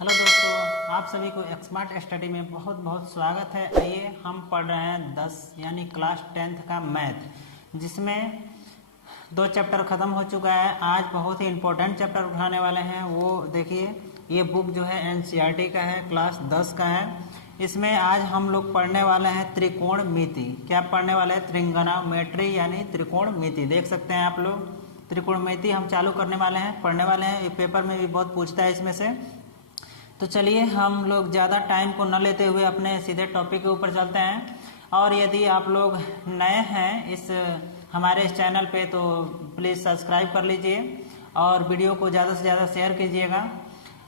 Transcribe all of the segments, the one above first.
Hello दोस्तों, आप सभी को स्मार्ट स्टडी में बहुत बहुत स्वागत है। आइए हम पढ़ रहे हैं 10 यानी क्लास 10th का मैथ, जिसमें 2 चैप्टर ख़त्म हो चुका है। आज बहुत ही इम्पोर्टेंट चैप्टर उठाने वाले हैं। वो देखिए, ये बुक जो है NCERT का है, क्लास 10 का है। इसमें आज हम लोग पढ़ने वाले हैं त्रिकोणमिति। क्या पढ़ने वाले हैं? ट्रिग्नोमेट्री यानी त्रिकोणमिति। देख सकते हैं आप लोग, त्रिकोणमिति हम चालू करने वाले हैं, पढ़ने वाले हैं। ये पेपर में भी बहुत पूछता है इसमें से। तो चलिए हम लोग ज़्यादा टाइम को न लेते हुए अपने सीधे टॉपिक के ऊपर चलते हैं। और यदि आप लोग नए हैं इस हमारे इस चैनल पे तो प्लीज़ सब्सक्राइब कर लीजिए और वीडियो को ज़्यादा से ज़्यादा शेयर कीजिएगा।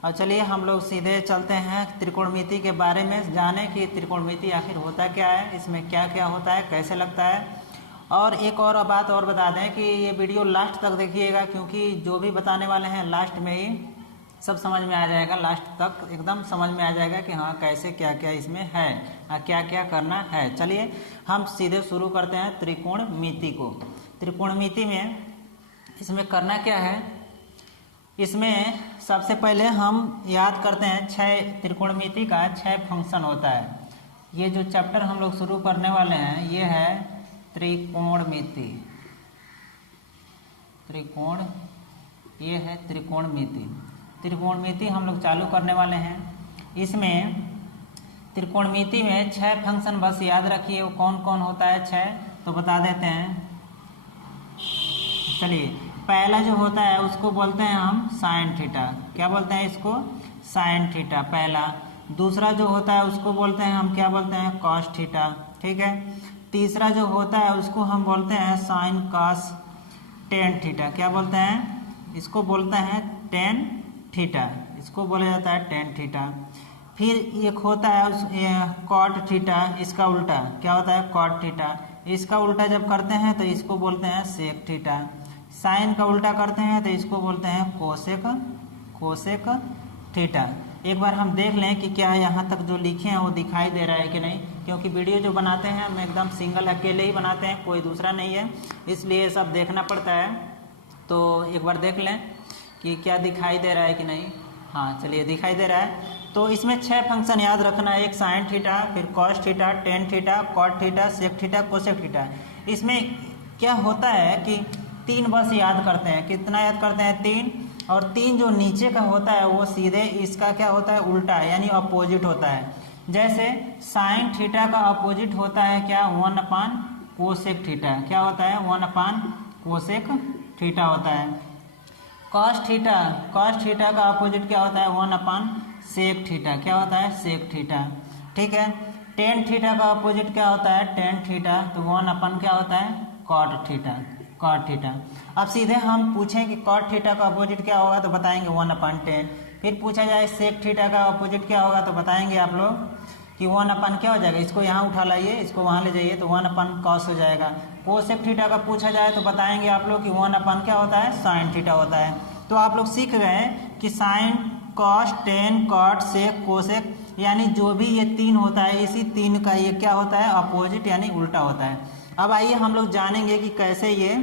और चलिए हम लोग सीधे चलते हैं त्रिकोणमिति के बारे में, जाने कि त्रिकोणमिति आखिर होता क्या है, इसमें क्या क्या होता है, कैसे लगता है। और एक और बात और बता दें कि ये वीडियो लास्ट तक देखिएगा, क्योंकि जो भी बताने वाले हैं लास्ट में ही सब समझ में आ जाएगा। लास्ट तक एकदम समझ में आ जाएगा कि हाँ कैसे क्या क्या इसमें है और क्या क्या करना है। चलिए हम सीधे शुरू करते हैं त्रिकोणमिति को। त्रिकोणमिति में इसमें करना क्या है, इसमें सबसे पहले हम याद करते हैं 6 त्रिकोणमिति का 6 फंक्शन होता है। ये जो चैप्टर हम लोग शुरू करने वाले हैं ये है त्रिकोणमिति। ये है त्रिकोणमिति। त्रिकोणमिति हम लोग चालू करने वाले हैं। इसमें त्रिकोणमिति में 6 फंक्शन बस याद रखिए, वो कौन कौन होता है 6 तो बता देते हैं। चलिए, पहला जो होता है उसको बोलते हैं हम साइन थीटा। क्या बोलते हैं इसको? साइन थीटा पहला। दूसरा जो होता है उसको बोलते हैं हम, क्या बोलते हैं? Cos theta. ठीक है। तीसरा जो होता है उसको हम बोलते हैं साइन कॉस टेन थीटा। क्या बोलते हैं? इसको बोलते हैं टेन थीटा। इसको बोला जाता है टेन थीटा। फिर एक होता है कॉट थीटा, इसका उल्टा क्या होता है? Cot theta. इसका उल्टा जब करते हैं तो इसको बोलते हैं सेक थीटा। साइन का उल्टा करते हैं तो इसको बोलते हैं कोसेक थीटा। एक बार हम देख लें कि क्या यहाँ तक जो लिखे हैं वो दिखाई दे रहा है कि नहीं, क्योंकि वीडियो जो बनाते हैं हम एकदम सिंगल अकेले ही बनाते हैं, कोई दूसरा नहीं है, इसलिए सब देखना पड़ता है। तो एक बार देख लें कि क्या दिखाई दे रहा है कि नहीं। हाँ चलिए, दिखाई दे रहा है। तो इसमें 6 फंक्शन याद रखना है। एक साइन थीटा, फिर cos theta, tan theta, cot theta, sec theta, cosec theta. इसमें क्या होता है कि 3 बस याद करते हैं। कितना याद करते हैं? 3। और 3 जो नीचे का होता है वो सीधे इसका क्या होता है? उल्टा है, यानी अपोजिट होता है। जैसे साइन थीटा का अपोजिट होता है क्या? 1 कोसेक थीटा। क्या होता है? 1 कोसेक थीटा होता है। कॉस थीटा का अपोजिट क्या होता है? 1 सेक थीटा। क्या होता है? Sec theta. ठीक है। टेन थीटा का अपोजिट क्या होता है? Tan theta. तो 1 क्या होता है? Cot theta. अब सीधे हम पूछें कि कॉट थीटा का अपोजिट क्या होगा तो बताएंगे 1/10। फिर पूछा जाए सेक थीटा का अपोजिट क्या होगा तो बताएंगे आप लोग कि 1 क्या हो जाएगा? इसको यहाँ उठा लाइए, इसको वहाँ ले जाइए तो 1 कॉस हो जाएगा। कोसेक थीटा का पूछा जाए तो बताएंगे आप लोग कि 1 क्या होता है? साइन थीटा होता है। तो आप लोग सीख गए कि sign, cos, tan, cot, sec, cosec, यानी जो भी ये 3 होता है, इसी 3 का ये क्या होता है? अपोजिट यानी उल्टा होता है। अब आइए हम लोग जानेंगे कि कैसे ये,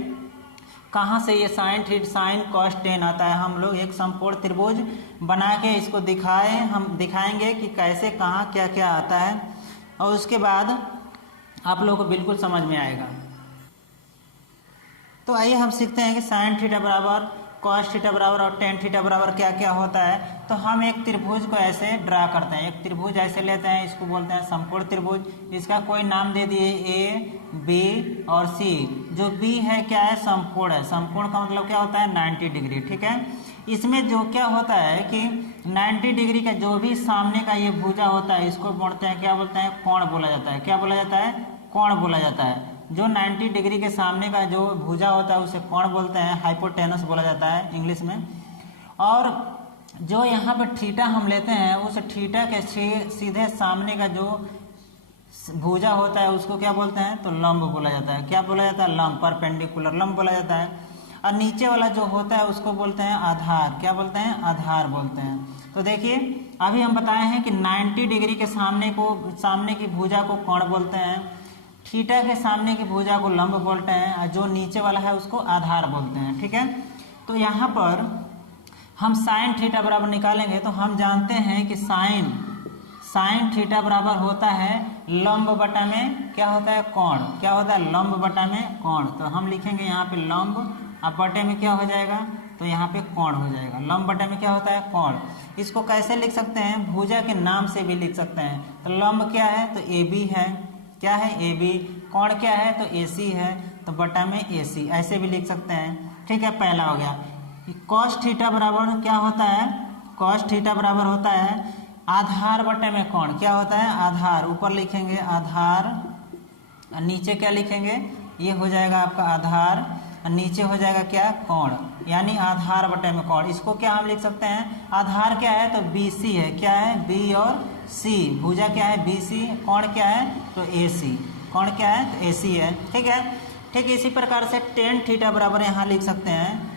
कहाँ से ये साइन कॉस टेन आता है। हम लोग एक समकोण त्रिभुज बना के इसको हम दिखाएंगे कि कैसे कहाँ क्या क्या आता है, और उसके बाद आप लोगों को बिल्कुल समझ में आएगा। तो आइए हम सीखते हैं कि साइन थीटा बराबर कॉस थीटा बराबर और टेन थीटा बराबर क्या क्या होता है। तो हम एक त्रिभुज को ऐसे ड्रा करते हैं। एक त्रिभुज ऐसे लेते हैं, इसको बोलते हैं समकोण त्रिभुज। इसका कोई नाम दे दिए A, B और C। जो B है क्या है? समकोण है। समकोण का मतलब क्या होता है? 90 डिग्री। ठीक है। इसमें जो क्या होता है कि 90 डिग्री का जो भी सामने का ये भुजा होता है, इसको बोलते हैं, क्या बोलते हैं? कोण बोला जाता है। क्या बोला जाता है? कोण बोला जाता है। जो 90 डिग्री के सामने का जो भुजा होता है उसे कोण बोलते हैं, हाइपोटेनस बोला जाता है इंग्लिश में। और जो यहाँ पे थीटा हम लेते हैं, उस थीटा के सीधे सामने का जो भुजा होता है उसको क्या बोलते हैं? तो लंब बोला जाता है। क्या बोला जाता है? लंब, परपेंडिकुलर लंब बोला जाता है। और नीचे वाला जो होता है उसको बोलते हैं आधार। क्या बोलते हैं? आधार बोलते हैं। तो देखिए, अभी हम बताए हैं कि 90 डिग्री के सामने की भुजा को कोण बोलते हैं, थीटा के सामने की भुजा को लंब बोलते हैं, और जो नीचे वाला है उसको आधार बोलते हैं। ठीक है। तो यहाँ पर हम साइन थीटा बराबर निकालेंगे तो हम जानते हैं कि साइन थीटा बराबर होता है लंब बटा में क्या होता है कोण, क्या होता है लंब बटा में कोण। तो हम लिखेंगे यहाँ पे लंब, अब बटे में क्या हो जाएगा, तो यहाँ पे कोण हो जाएगा। लंब बटे में क्या होता है कोण। इसको कैसे लिख सकते हैं, भुजा के नाम से भी लिख सकते हैं। तो लंब क्या है, तो ए बी है, क्या है ए बी। कोण क्या है, तो ए सी है, तो बटा में ए सी, ऐसे भी लिख सकते हैं। ठीक है, पहला हो गया। कॉस थीटा बराबर क्या होता है, कॉस थीटा बराबर होता है आधार बटे में कोण, क्या होता है आधार, ऊपर लिखेंगे आधार, नीचे क्या लिखेंगे, ये हो जाएगा आपका आधार, और नीचे हो जाएगा क्या कोण, यानी आधार बटे में कोण। इसको क्या हम लिख सकते हैं, आधार क्या है, तो बी सी है, क्या है बी और सी, भुजा क्या है बी सी, कोण क्या है, तो ए सी, कोण क्या है, तो ए सी है। ठीक है, ठीक इसी प्रकार से टेन थीटा बराबर यहाँ लिख सकते हैं,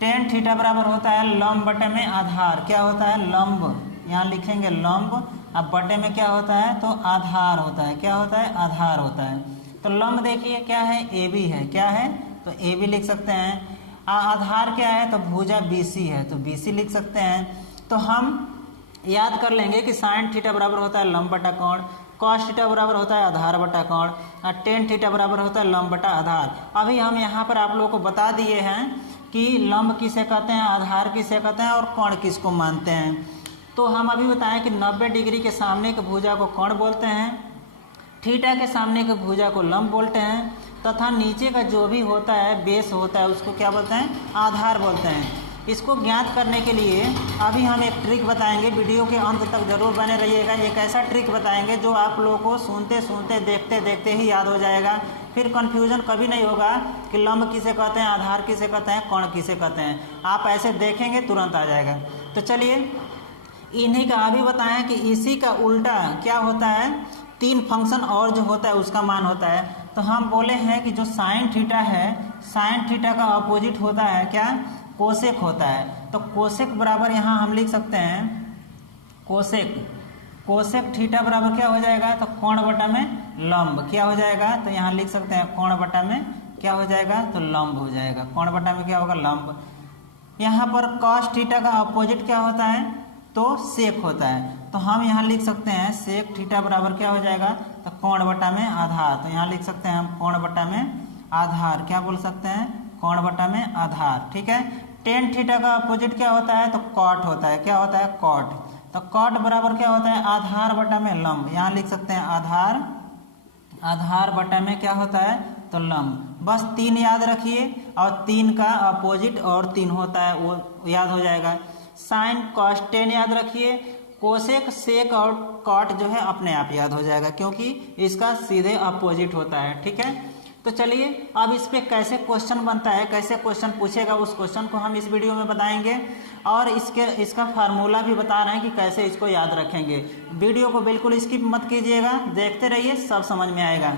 टेन थीटा बराबर होता है लंब बटे में आधार, क्या होता है लंब, यहाँ लिखेंगे लंब, अब बटे में क्या होता है, तो आधार होता है, क्या होता है आधार होता है। तो लंब देखिए क्या है ए बी है, क्या है, तो ए बी लिख सकते हैं। आधार क्या है, तो भुजा बी सी है, तो बी सी लिख सकते हैं। तो हम याद कर लेंगे कि साइन थीटा बराबर होता है लंब बटा कोण, कॉस थीटा बराबर होता है आधार बटा कोण, और टेन थीटा बराबर होता है लंब बटा आधार। अभी हम यहाँ पर आप लोगों को बता दिए हैं कि लंब किसे कहते हैं, आधार किसे कहते हैं, और कोण किसको मानते हैं। तो हम अभी बताएं कि 90 डिग्री के सामने के भुजा को कोण बोलते हैं, थीटा के सामने के भुजा को लंब बोलते हैं, तथा नीचे का जो भी होता है बेस होता है उसको क्या बोलते हैं, आधार बोलते हैं। इसको ज्ञात करने के लिए अभी हम एक ट्रिक बताएंगे, वीडियो के अंत तक जरूर बने रहिएगा। एक ऐसा ट्रिक बताएंगे जो आप लोगों को सुनते सुनते देखते देखते ही याद हो जाएगा, फिर कन्फ्यूजन कभी नहीं होगा कि लंब किसे कहते हैं, आधार किसे कहते हैं, कोण किसे कहते हैं। आप ऐसे देखेंगे तुरंत आ जाएगा। तो चलिए इन्हीं का अभी बताएं कि इसी का उल्टा क्या होता है, तीन फंक्शन और जो होता है उसका मान होता है। तो हम बोले हैं कि जो साइन थीटा है, साइन थीटा का अपोजिट होता है क्या, कोसेक होता है। तो कोसेक बराबर यहाँ हम लिख सकते हैं कोसेक, कोसेक थीटा बराबर क्या हो जाएगा, तो कोण बटा में लंब, क्या हो जाएगा, तो यहाँ लिख सकते हैं कोण बटा में क्या हो जाएगा, तो लंब हो जाएगा, कोण बटा में क्या होगा लंब। यहाँ पर कॉस थीटा का अपोजिट क्या होता है, तो सेक होता है। तो हम यहाँ लिख सकते हैं सेक थीटा बराबर क्या हो जाएगा, तो कोण बटा में आधार। तो यहाँ लिख सकते हैं हम कोण बटा में आधार, क्या बोल सकते हैं, कोण बटा में आधार। ठीक है, टेन थीटा का अपोजिट क्या होता है, तो कॉट होता है, क्या होता है कॉट। तो कॉट बराबर क्या होता है, आधार बटा में लंब, यहाँ लिख सकते हैं आधार, आधार बटा में क्या होता है, तो लंब। बस तीन याद रखिए, और तीन का अपोजिट और तीन होता है वो याद हो जाएगा। साइन कॉस टेन याद रखिए, कोसेक सेक और कॉट जो है अपने आप याद हो जाएगा, क्योंकि इसका सीधे अपोजिट होता है। ठीक है, तो चलिए अब इस पे कैसे क्वेश्चन बनता है, कैसे क्वेश्चन पूछेगा, उस क्वेश्चन को हम इस वीडियो में बताएंगे, और इसका फार्मूला भी बता रहे हैं कि कैसे इसको याद रखेंगे। वीडियो को बिल्कुल स्किप मत कीजिएगा, देखते रहिए, सब समझ में आएगा।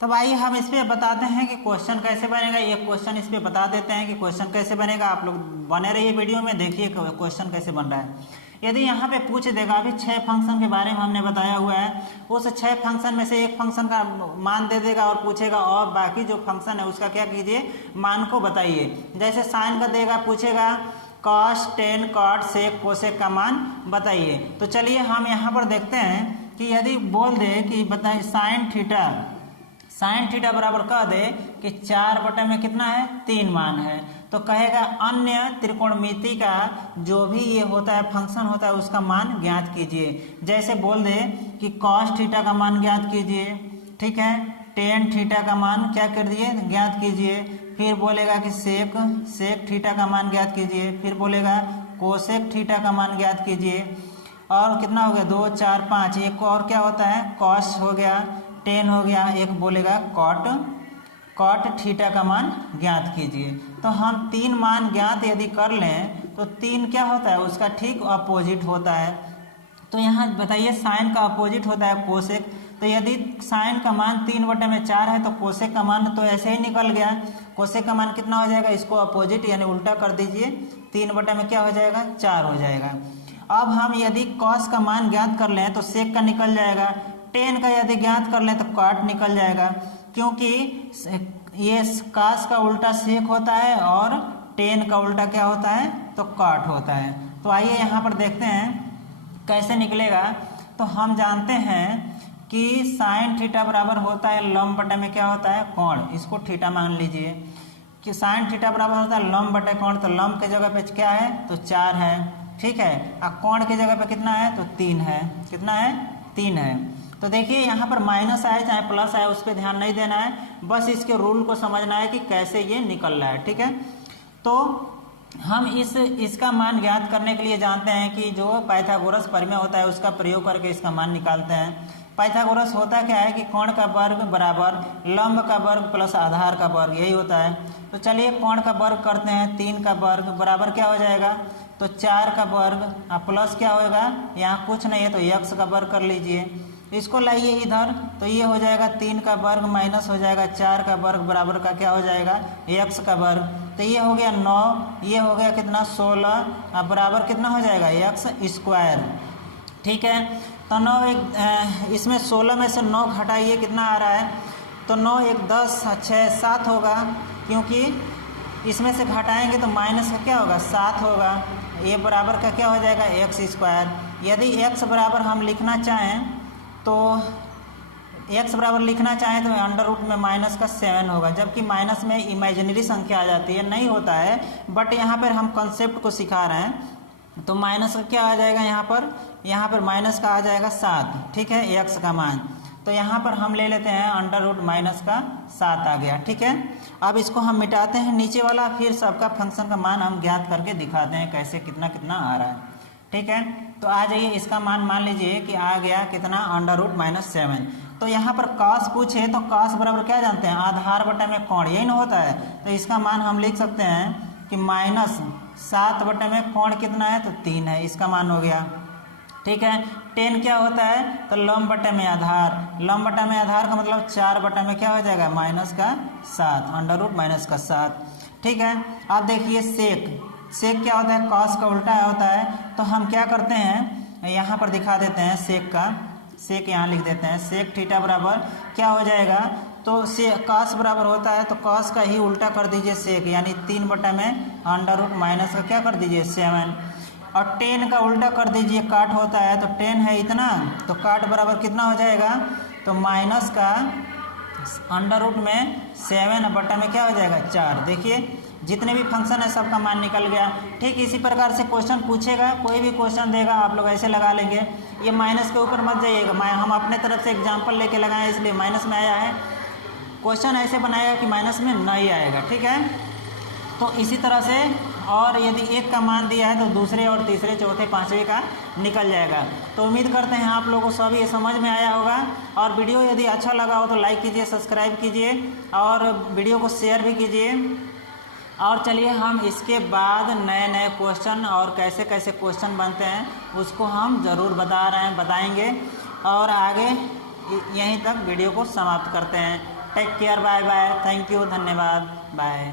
तब आइए हम इस पे बताते हैं कि क्वेश्चन कैसे बनेगा। एक क्वेश्चन इस पे बता देते हैं कि क्वेश्चन कैसे बनेगा। आप लोग बने रहिए वीडियो में, देखिए क्वेश्चन कैसे बन रहा है। यदि यहाँ पे पूछ देगा, अभी 6 फंक्शन के बारे में हमने बताया हुआ है, उस 6 फंक्शन में से एक फंक्शन का मान दे देगा और पूछेगा और बाकी जो फंक्शन है उसका क्या कीजिए, मान को बताइए। जैसे साइन का देगा, पूछेगा cos tan cot sec cosec का मान बताइए। तो चलिए हम यहाँ पर देखते हैं कि यदि बोल दे कि बताइए साइन थीटा बराबर कह दे कि 4 बटे में कितना है, 3 मान है, तो कहेगा अन्य त्रिकोणमिति का जो भी ये होता है फंक्शन होता है उसका मान ज्ञात कीजिए। जैसे बोल दे कि कॉस थीटा का मान ज्ञात कीजिए, ठीक है, टेन थीटा का मान क्या कर दिए, ज्ञात कीजिए। फिर बोलेगा कि सेक थीटा का मान ज्ञात कीजिए। फिर बोलेगा कोसेक थीटा का मान ज्ञात कीजिए। और कितना हो गया, 2 4 5, एक और क्या होता है, कॉस हो गया, टेन हो गया, एक बोलेगा कॉट थीटा का मान ज्ञात कीजिए। तो हम 3 मान ज्ञात यदि कर लें तो 3 क्या होता है, उसका ठीक अपोजिट होता है। तो यहाँ बताइए साइन का अपोजिट होता है कोसेक। तो यदि साइन का मान 3 बटे में 4 है तो कोसेक का मान तो ऐसे ही निकल गया। कोसेक का मान कितना हो जाएगा, इसको अपोजिट यानी उल्टा कर दीजिए, 3 बटे में क्या हो जाएगा, 4 हो जाएगा। अब हम यदि कॉस का मान ज्ञात कर लें तो सेक का निकल जाएगा, टेन का यदि ज्ञात कर लें तो कॉट निकल जाएगा। क्योंकि ये काश का उल्टा सेक होता है और टेन का उल्टा क्या होता है, तो कॉट होता है। तो आइए यहाँ पर देखते हैं कैसे निकलेगा। तो हम जानते हैं कि साइन थीटा बराबर होता है लंब बटे में क्या होता है, कोण। इसको थीटा मान लीजिए कि साइन थीटा बराबर होता है लंब बटे कोण। तो लंब के जगह पे क्या है, तो 4 है, ठीक है। और कोण की जगह पे कितना है, तो 3 है। कितना है, 3 है। तो देखिए यहाँ पर माइनस आए चाहे प्लस आए उस पर ध्यान नहीं देना है, बस इसके रूल को समझना है कि कैसे ये निकल रहा है, ठीक है। तो हम इसका मान ज्ञात करने के लिए जानते हैं कि जो पाइथागोरस प्रमेय होता है उसका प्रयोग करके इसका मान निकालते हैं। पाइथागोरस होता क्या है कि कोण का वर्ग बराबर लंब का वर्ग प्लस आधार का वर्ग, यही होता है। तो चलिए कोण का वर्ग करते हैं, 3 का वर्ग बराबर क्या हो जाएगा, तो 4 का वर्ग, और प्लस क्या होगा, यहाँ कुछ नहीं है तो x का वर्ग कर लीजिए। इसको लाइए इधर, तो ये हो जाएगा 3 का वर्ग माइनस हो जाएगा 4 का वर्ग बराबर का क्या हो जाएगा, x का वर्ग। तो ये हो गया 9, ये हो गया कितना 16, अब बराबर कितना हो जाएगा x स्क्वायर, ठीक है। तो 9 इसमें 16 में से 9 घटाइए, कितना आ रहा है, तो 9 1 10 6 7 होगा, क्योंकि इसमें से घटाएंगे तो माइनस का क्या होगा, 7 होगा। ये बराबर का क्या हो जाएगा, x स्क्वायर। यदि x बराबर हम लिखना चाहें तो x बराबर लिखना चाहें तो अंडर रूट में माइनस का 7 होगा, जबकि माइनस में इमेजिनरी संख्या आ जाती है, नहीं होता है, बट यहाँ पर हम कॉन्सेप्ट को सिखा रहे हैं। तो माइनस का क्या आ जाएगा, यहाँ पर माइनस का आ जाएगा 7, ठीक है, x का मान। तो यहाँ पर हम ले लेते हैं अंडर रूट माइनस का 7 आ गया, ठीक है। अब इसको हम मिटाते हैं नीचे वाला, फिर सबका फंक्शन का मान हम ज्ञात करके दिखाते हैं कैसे कितना कितना आ रहा है, ठीक है। तो आ जाइए, इसका मान लीजिए कि आ गया कितना, अंडर रूट -7। तो यहाँ पर cos पूछे तो cos बराबर क्या जानते हैं, आधार बटे में कोण, यही ना होता है। तो इसका मान हम लिख सकते हैं कि -7 बटे में कोण कितना है, तो 3 है, इसका मान हो गया, ठीक है। 10 क्या होता है, तो लंब बटे में आधार, लंब बटे में आधार का मतलब 4 बटे में क्या हो जाएगा, -7, अंडर रूट -7, ठीक है। अब देखिए सेक क्या होता है, कॉस का उल्टा होता है। तो हम क्या करते हैं, यहाँ पर दिखा देते हैं सेक यहाँ लिख देते हैं, सेक थीटा बराबर क्या हो जाएगा, तो कॉस बराबर होता है तो कॉस का ही उल्टा कर दीजिए सेक, यानी 3 बटा में अंडर रूट माइनस का क्या कर दीजिए 7, और 10 का उल्टा कर दीजिए, काट होता है तो 10 है इतना, तो काट बराबर कितना हो जाएगा, तो माइनस का अंडर रूट में 7 बटा में क्या हो जाएगा 4। देखिए जितने भी फंक्शन है सबका मान निकल गया। ठीक इसी प्रकार से क्वेश्चन पूछेगा, कोई भी क्वेश्चन देगा आप लोग ऐसे लगा लेंगे, ये माइनस के ऊपर मत जाइएगा, हम अपने तरफ से एग्जांपल लेके लगाए इसलिए माइनस में आया है, क्वेश्चन ऐसे बनाएगा कि माइनस में नहीं आएगा, ठीक है। तो इसी तरह से और यदि एक का मान दिया है तो दूसरे और तीसरे चौथे पांचवे का निकल जाएगा। तो उम्मीद करते हैं आप लोगों को सब ये समझ में आया होगा, और वीडियो यदि अच्छा लगा हो तो लाइक कीजिए, सब्सक्राइब कीजिए और वीडियो को शेयर भी कीजिए। और चलिए हम इसके बाद नए नए क्वेश्चन और कैसे कैसे क्वेश्चन बनते हैं उसको हम ज़रूर बताएंगे। और आगे यहीं तक वीडियो को समाप्त करते हैं। Take care, bye bye, thank you, धन्यवाद, बाय।